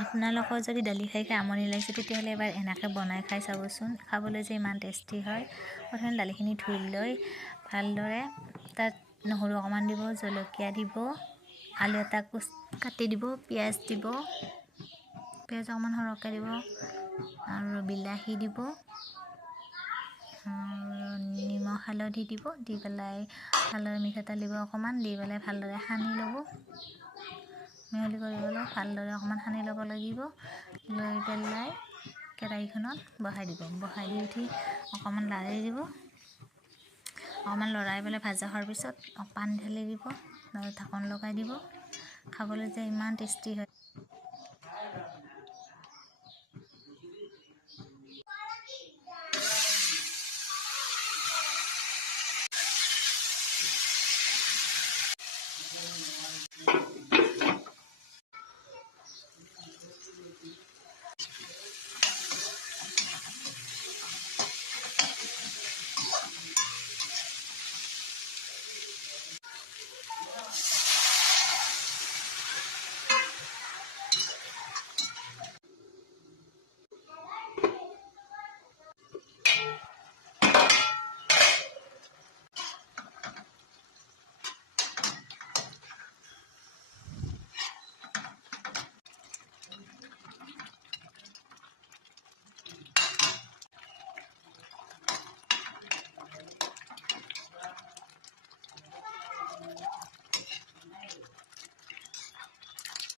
আপোনালোকৰ যদি দালি খাই আমনি লাগিছে তেতিয়াহ'লে এবাৰ এনেকৈ বনাই খাই চাবচোন, খাবলৈ যে ইমান টেষ্টি হয়। প্ৰথমে দালিখিনি ধুই লৈ ভালদৰে তাত নহৰু অকণমান দিব, জলকীয়া দিব, আলু এটা কাটি দিব, পিঁয়াজ দিব, পিঁয়াজ অকণমান সৰহকৈ দিব আৰু বিলাহী দিব, নিমখ হালধি দিব, দি পেলাই ভালদৰে মিঠাতেল দিব অকণমান, দি পেলাই ভালদৰে সানি ল'ব। মিহলি কৰিবলৈ ভালদৰে অকণমান সানি ল'ব লাগিব। লৈ পেলাই কেৰাহীখনত বহাই দিব, বহাই দি উঠি অকণমান লাৰি দিব। অকণমান লৰাই পেলাই ভাজা হোৱাৰ পিছত পানী ঢালি দিব, ঢাকন লগাই দিব। খাবলৈ যে ইমান টেষ্টি হয়।